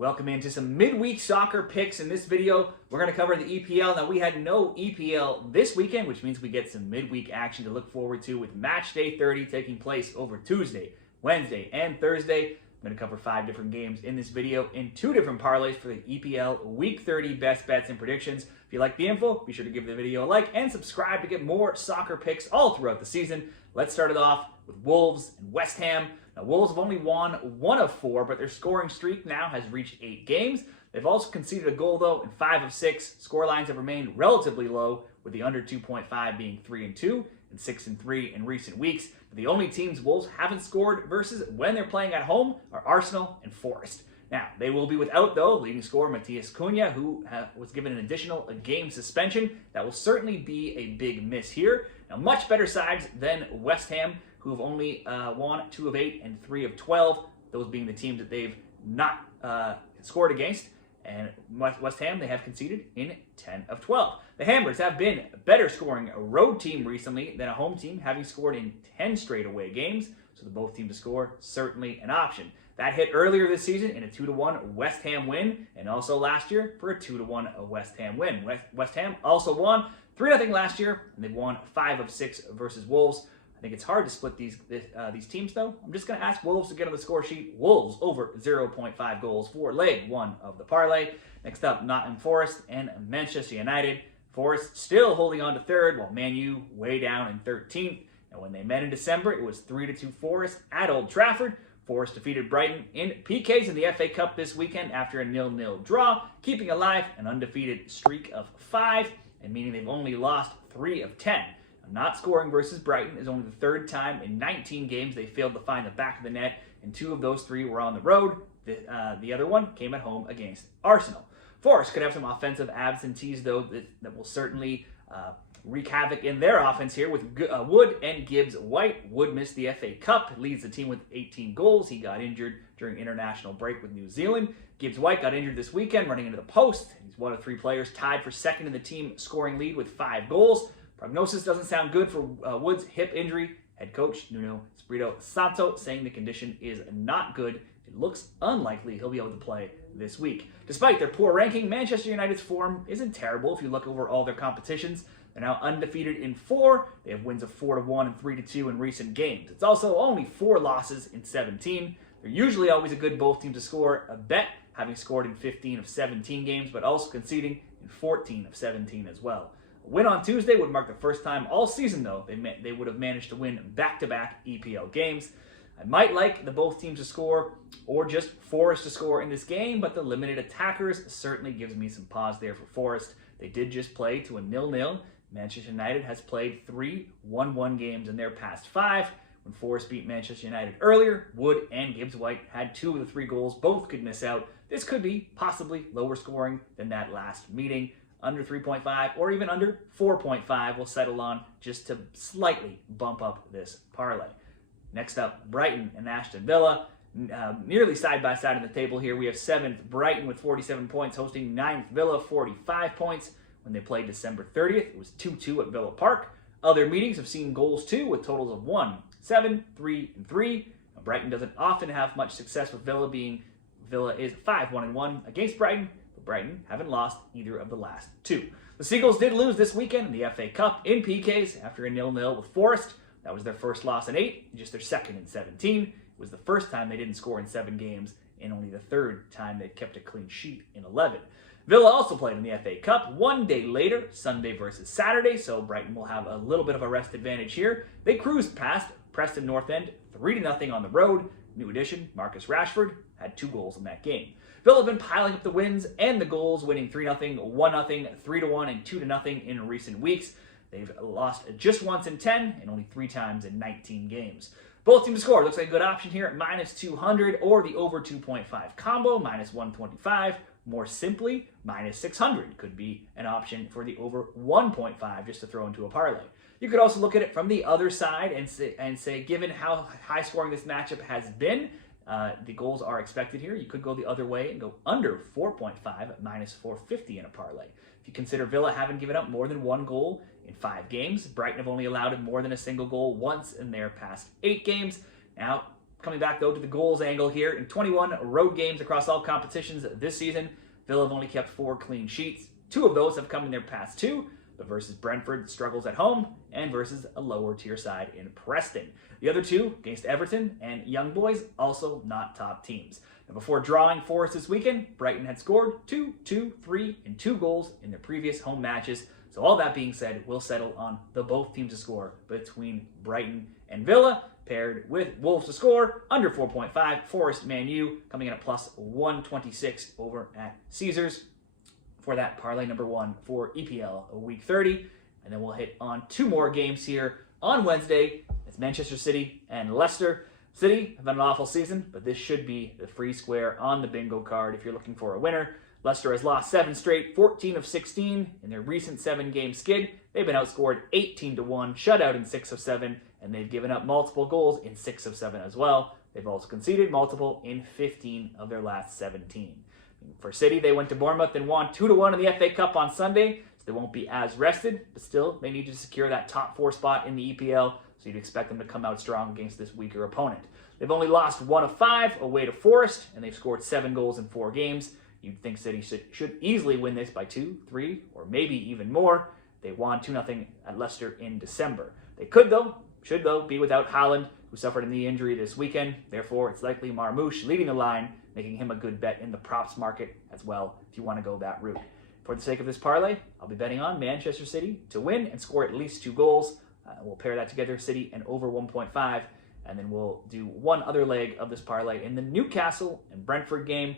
Welcome into some midweek soccer picks. In this video, we're going to cover the EPL. Now, we had no EPL this weekend, which means we get some midweek action to look forward to with Matchday 30 taking place over Tuesday, Wednesday, and Thursday. I'm going to cover 5 different games in this video in 2 different parlays for the EPL Week 30 best bets and predictions. If you like the info, be sure to give the video a like and subscribe to get more soccer picks all throughout the season. Let's start it off with Wolves and West Ham. Now, Wolves have only won 1 of 4, but their scoring streak now has reached 8 games. They've also conceded a goal, though, in 5 of 6. Scorelines have remained relatively low, with the under 2.5 being 3-2 and 6-3 in recent weeks. But the only teams Wolves haven't scored versus when they're playing at home are Arsenal and Forest. Now, they will be without, though, leading scorer Matías Cunha, who was given an additional game suspension. That will certainly be a big miss here. Now, much better sides than West Ham, who have only won 2 of 8 and 3 of 12, those being the teams that they've not scored against. And West Ham, they have conceded in 10 of 12. The Hammers have been a better scoring road team recently than a home team, having scored in 10 straight away games. So the both teams to score, certainly an option. That hit earlier this season in a 2-1 West Ham win, and also last year for a 2-1 West Ham win. West Ham also won 3-0 last year, and they've won 5 of 6 versus Wolves. I think it's hard to split these teams, though. I'm just going to ask Wolves to get on the score sheet. Wolves over 0.5 goals for leg 1 of the parlay. Next up, Nottingham Forest and Manchester United. Forest still holding on to 3rd, while Man U way down in 13th. And when they met in December, it was 3-2 Forest at Old Trafford. Forest defeated Brighton in PKs in the FA Cup this weekend after a 0-0 draw, keeping alive an undefeated streak of 5, and meaning they've only lost 3 of 10. Not scoring versus Brighton is only the 3rd time in 19 games they failed to find the back of the net, and 2 of those 3 were on the road. The other one came at home against Arsenal. Forest could have some offensive absentees, though, that will certainly wreak havoc in their offense here with Wood and Gibbs-White. Wood missed the FA Cup, leads the team with 18 goals. He got injured during international break with New Zealand. Gibbs-White got injured this weekend running into the post. He's one of 3 players tied for 2nd in the team scoring lead with 5 goals. Prognosis doesn't sound good for Wood's hip injury. Head coach Nuno Espirito Santo saying the condition is not good. It looks unlikely he'll be able to play this week. Despite their poor ranking, Manchester United's form isn't terrible if you look over all their competitions. They're now undefeated in 4. They have wins of 4-1 and 3-2 in recent games. It's also only 4 losses in 17. They're usually always a good both teams to score a bet, having scored in 15 of 17 games, but also conceding in 14 of 17 as well. A win on Tuesday would mark the first time all season, though, they would have managed to win back-to-back EPL games. I might like the both teams to score or just Forest to score in this game, but the limited attackers certainly gives me some pause there for Forest. They did just play to a 0-0. Manchester United has played 3 1-1 games in their past 5. When Forest beat Manchester United earlier, Wood and Gibbs-White had 2 of the 3 goals. Both could miss out. This could be possibly lower scoring than that last meeting. Under 3.5 or even under 4.5 will settle on just to slightly bump up this parlay. Next up, Brighton and Aston Villa. Nearly side by side on the table here. We have 7th Brighton with 47 points hosting 9th Villa 45 points. When they played December 30th, it was 2-2 at Villa Park. Other meetings have seen goals too, with totals of 1, 7, 3, and 3. Now, Brighton doesn't often have much success with Villa, being Villa is 5-1-1 against Brighton. Brighton haven't lost either of the last 2. The Seagulls did lose this weekend in the FA Cup in PKs after a 0-0 with Forest. That was their first loss in 8, just their 2nd in 17. It was the first time they didn't score in 7 games, and only the 3rd time they kept a clean sheet in 11. Villa also played in the FA Cup 1 day later, Sunday versus Saturday, so Brighton will have a little bit of a rest advantage here. They cruised past Preston North End 3-0 on the road. New addition, Marcus Rashford, had 2 goals in that game. Villa have been piling up the wins and the goals, winning 3-0, 1-0, 3-1, and 2-0 in recent weeks. They've lost just once in 10 and only 3 times in 19 games. Both teams to score looks like a good option here at -200 or the over 2.5 combo, -125. More simply, -600 could be an option for the over 1.5 just to throw into a parlay. You could also look at it from the other side and say given how high scoring this matchup has been, the goals are expected here. You could go the other way and go under 4.5 at -450 in a parlay. If you consider Villa haven't given up more than 1 goal in 5 games, Brighton have only allowed more than a single goal once in their past 8 games. Now, Coming back, though, to the goals angle here. In 21 road games across all competitions this season, Villa have only kept 4 clean sheets. 2 of those have come in their past 2, but versus Brentford, struggles at home, and versus a lower tier side in Preston. The other 2 against Everton and Young Boys, also not top teams. Now, before drawing Forest this weekend, Brighton had scored 2, 2, 3, and 2 goals in their previous home matches. So all that being said, we'll settle on the both teams to score between Brighton and Villa, paired with Wolves to score under 4.5. Forest Man U coming in at plus 126 over at Caesars for that parlay number 1 for EPL Week 30. And then we'll hit on 2 more games here on Wednesday. It's Manchester City and Leicester. City have had an awful season, but this should be the free square on the bingo card if you're looking for a winner. Leicester has lost 7 straight, 14 of 16 in their recent 7-game skid. They've been outscored 18-1, shut out in 6 of 7, and they've given up multiple goals in 6 of 7 as well. They've also conceded multiple in 15 of their last 17. For City, they went to Bournemouth and won 2-1 in the FA Cup on Sunday, so they won't be as rested, but still, they need to secure that top 4 spot in the EPL, so you'd expect them to come out strong against this weaker opponent. They've only lost 1 of 5 away to Forest, and they've scored 7 goals in 4 games. You'd think City should easily win this by 2, 3, or maybe even more. They won 2-0 at Leicester in December. They should though, be without Haaland, who suffered a knee injury this weekend. Therefore, it's likely Marmoush leading the line, making him a good bet in the props market as well, if you want to go that route. For the sake of this parlay, I'll be betting on Manchester City to win and score at least 2 goals. We'll pair that together, City and over 1.5, and then we'll do one other leg of this parlay in the Newcastle and Brentford game.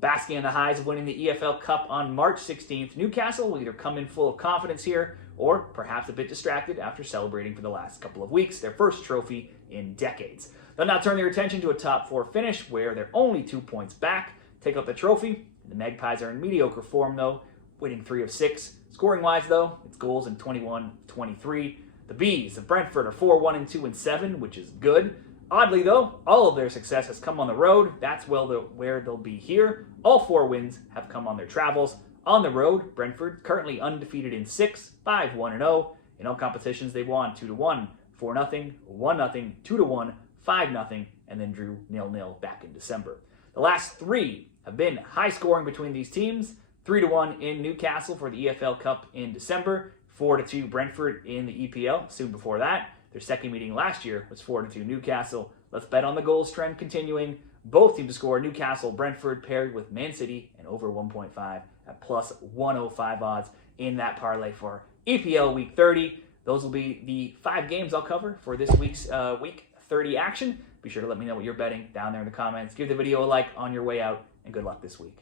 Basking on the highs of winning the EFL Cup on March 16th, Newcastle will either come in full of confidence here or perhaps a bit distracted after celebrating for the last couple of weeks their first trophy in decades. They'll now turn their attention to a top 4 finish where they're only 2 points back, take out the trophy. The Magpies are in mediocre form though, winning 3 of 6. Scoring-wise though, it's goals in 21-23. The Bees of Brentford are 4-1 2 and 7, which is good. Oddly, though, all of their success has come on the road. That's where they'll be here. All 4 wins have come on their travels. On the road, Brentford currently undefeated in 6, 5-1-0. In all competitions, they've won 2-1, 4-0, 1-0, 2-1, 5-0, and then drew 0-0 back in December. The last 3 have been high scoring between these teams. 3-1 in Newcastle for the EFL Cup in December. 4-2 Brentford in the EPL soon before that. Their second meeting last year was 4-2 Newcastle. Let's bet on the goals trend continuing. Both teams to score. Newcastle, Brentford paired with Man City and over 1.5 at plus 105 odds in that parlay for EPL Week 30. Those will be the 5 games I'll cover for this week's Week 30 action. Be sure to let me know what you're betting down there in the comments. Give the video a like on your way out, and good luck this week.